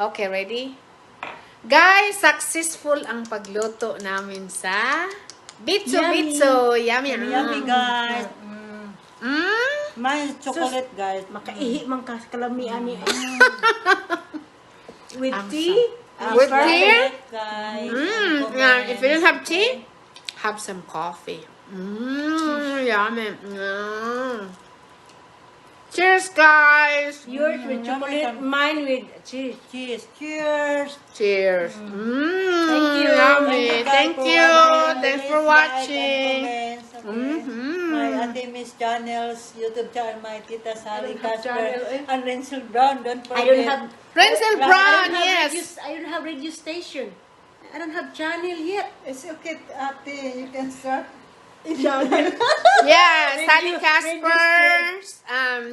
Okay, ready? Guys, successful ang pagluto namin sa BITSO BITSO. Yummy. Yummy, guys. Mine chocolate, guys. Makaihi man ka kalamian ni. With tea? With tea? Guys. If you don't have tea, have some coffee. Yummy. Cheers, guys. Yours with chocolate, mine with cheese. Cheers. Cheers. Cheers. Thank you. Yummy. Thank you. Thanks for watching. My Ate Miss Channel's YouTube channel, my Tita Sally Kasper, channel, and Renzel Brown. Don't forget. I don't have Renzel Brown, yes. I don't have radio station. I don't have channel yet. It's okay, Ate. You can start. Yeah, Sally Kasper's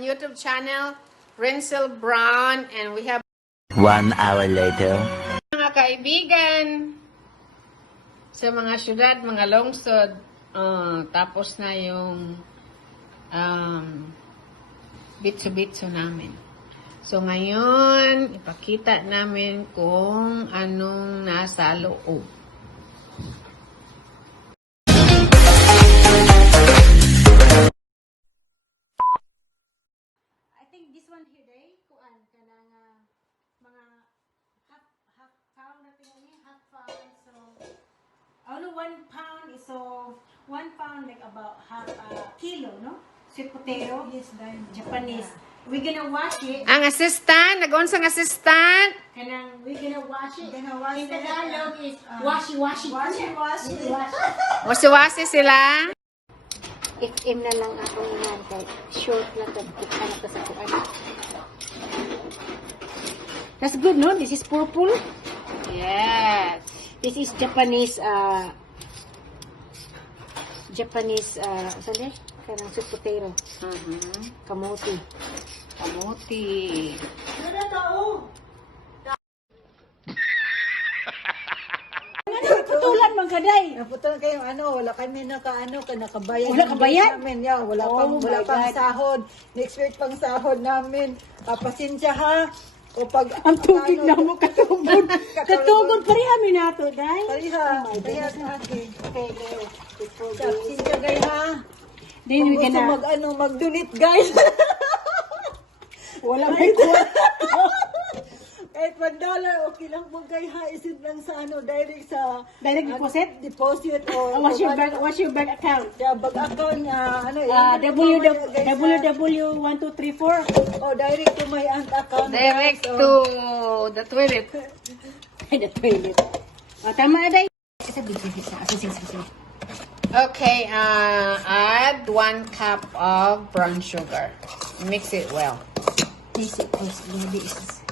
YouTube channel, Renzel Brown, and we have 1 hour later. mga kaibigan sa mga syudad, mga lungsod, tapos na yung bitso-bitso namin. So ngayon, ipakita namin kung anong nasa loob. I think this one here day kuan kanang mga half pound na tingani, half pound. So only 1 pound is so 1 pound like about half a kilo, no? Sweet potato. Yes, Japanese. We're gonna wash it. Ang assistant, nag-unsang assistant. Kanang we're gonna wash it. Gonna wash In it. Tagalog is washi. Wasi-wasi sila. XM na lang ako yan kay short na to. Ano to sa kuan. That's good, no? This is purple. Yes. This is Japanese sali? Kanang sweet potato. Kamote. Kamuti. Putulan man kaday. Naputol kayong wala kami nakabayad. Wala kabayad? Namin, wala Oh pang my God. sahod. Next week pang sahod namin. Pasensya ha. O pag Ang tubig na mo katugod. Katugod pa rin kami nato, day. Pariha. Pariha sa akin. Okay, there. Before this. Pasensya guys ha. Then Kung we gusto gonna mag-donate guys. wala may kuwan. Kahit $1, okay lang po guys ha. Isip lang sa direct sa Direct deposit? deposit o What's your bank account? yeah, bag account www.1234. o direct to my aunt account. Direct guys. to the toilet. Ay, the toilet. Tama na, day. Isa busy. Okay, add 1 cup of brown sugar. Mix it well. This is maybe is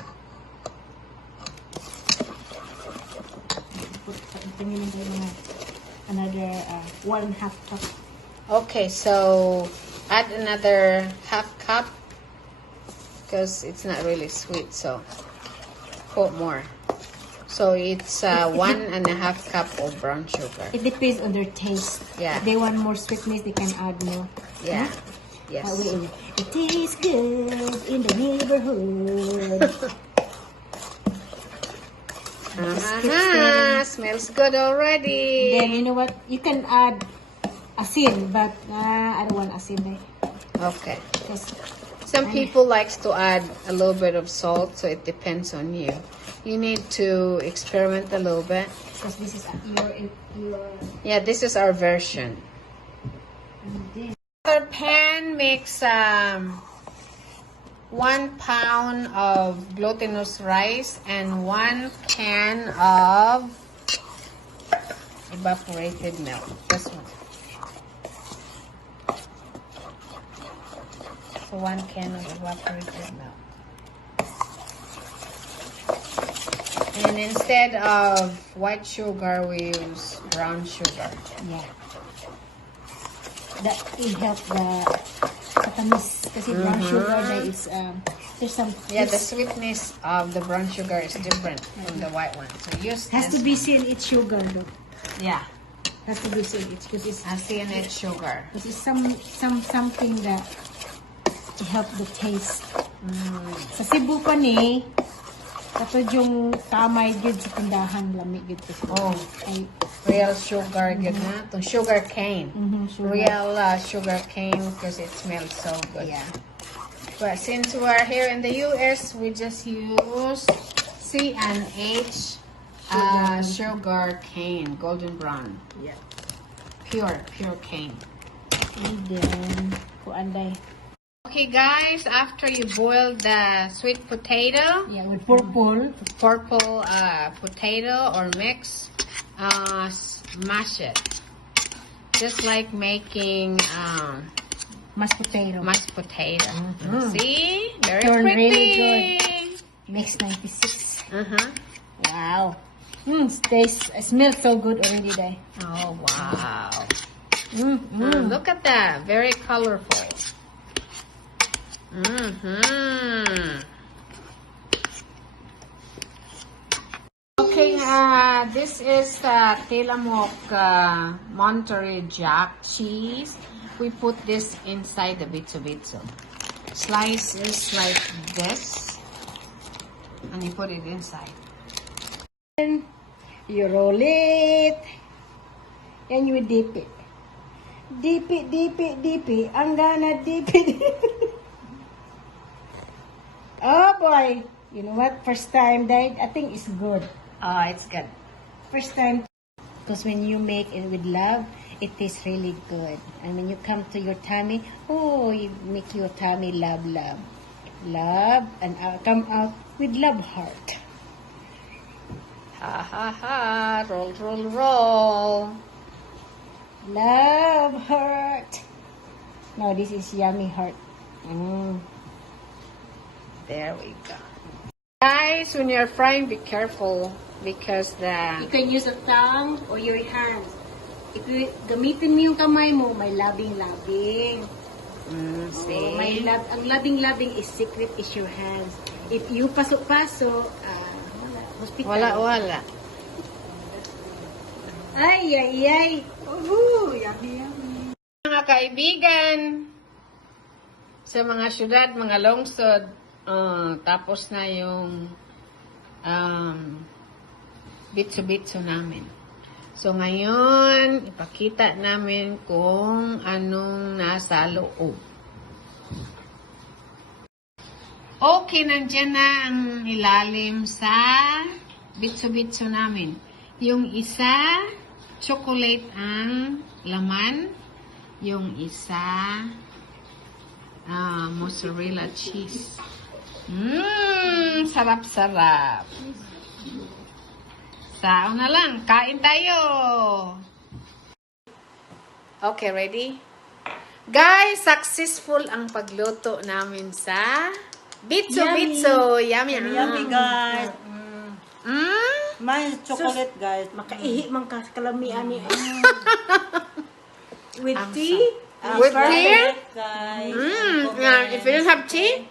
another 1/2 cup. Okay, so add another half cup because it's not really sweet, so put more. So it's 1.5 cup of brown sugar. It depends on their taste. Yeah. If they want more sweetness, they can add more. Yeah. Yes. It tastes good in the neighborhood. Smells good already. Then you know what? You can add asin, but I don't want asin. Okay. Because Some people likes to add a little bit of salt, so it depends on you. You need to experiment a little bit. this is your Yeah, this is our version. Our pan makes 1 pound of glutinous rice and 1 can of evaporated milk. This one. So 1 can of evaporated milk. And instead of white sugar, we use brown sugar. yeah. That will help the katamis kasi brown sugar there is there's some Yeah, the sweetness of the brown sugar is different from the white one. So use has to this be seen it's sugar though. Yeah, Has to be seen it's because it's cyanide sugar. this is something that to help the taste. Sa Cebu pa ni Katod yung tamay gid sa tindahan, lami gid ko sa. Oh. Ay, Real sugar, good na. Itong sugar cane. sugar. Real sugar cane because it smells so good. Yeah. But since we're here in the US, we just use C and H sugar cane, golden brown. Yeah. Pure cane. And then, kuanday. Okay guys, after you boil the sweet potato, Yeah, with purple. purple potato or mix, mash it. Just like making Mashed potato. mashed potato. Mhm. See? Very Turned pretty. really Mix 96. Uh-huh. Wow. Tastes, it smells so good already, day. Oh, wow. Mm. Look at that. Very colorful. Mm-hmm. Okay, this is Tillamook Monterey Jack cheese. We put this inside the BITSO BITSO. Slices like this. And you put it inside. You roll it. And you dip it. Dip it, dip it, dip it. I'm gonna dip it. Oh boy. You know what? First time, Dad, I think it's good. Oh, it's good. First time. Because when you make it with love, it tastes really good. And when you come to your tummy, oh, you make your tummy love. Love. And come out with love heart. Ha ha ha. Roll, roll, roll. Love heart. No, this is yummy heart. There we go. Guys, when you're frying, be careful because You can use a tongue or your hands. If you gamitin mo yung kamay mo, may labing-labing. see? Ang labing-labing is secret is your hands. If you pasok-pasok, hospital. Wala. Ay. Yummy. Mga kaibigan, sa mga syudad, mga lungsod, tapos na yung bitso-bitso namin. So, ngayon, ipakita namin kung anong nasa loob. Okay, nandiyan na ang ilalim sa bitso-bitso namin. Yung isa, chocolate ang laman. Yung isa, mozzarella cheese. Sarap-sarap. Sao na lang. Kain tayo. Okay, ready? Guys, successful ang pagluto namin sa Bitso Bitso. Yummy. Yummy, guys. Mine is chocolate, guys. Makaihi man ka kalamian ni. With tea? With tea? Guys. If you don't have tea,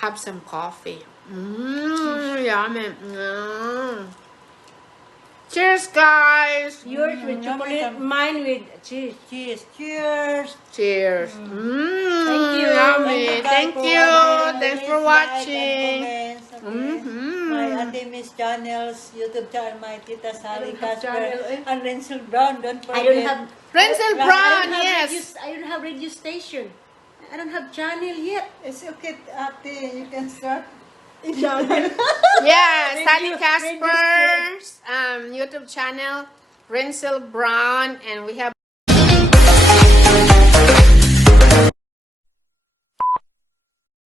have some coffee. Yummy. Cheers, guys. Yours with chocolate, mine with cheese. Cheers. Cheers. Cheers. Thank you. Yummy. Thank you. Thanks for Like watching. and comments, okay? My Ate Miss channels, YouTube channel, my Tita Sally Casper, and Renzel Brown. Don't forget. I don't have Renzel Brown, yes. I don't have radio station. I don't have channel yet. It's okay, Ate. You can start. Yeah, Sally Casper's YouTube channel, Renzel Brown, and we have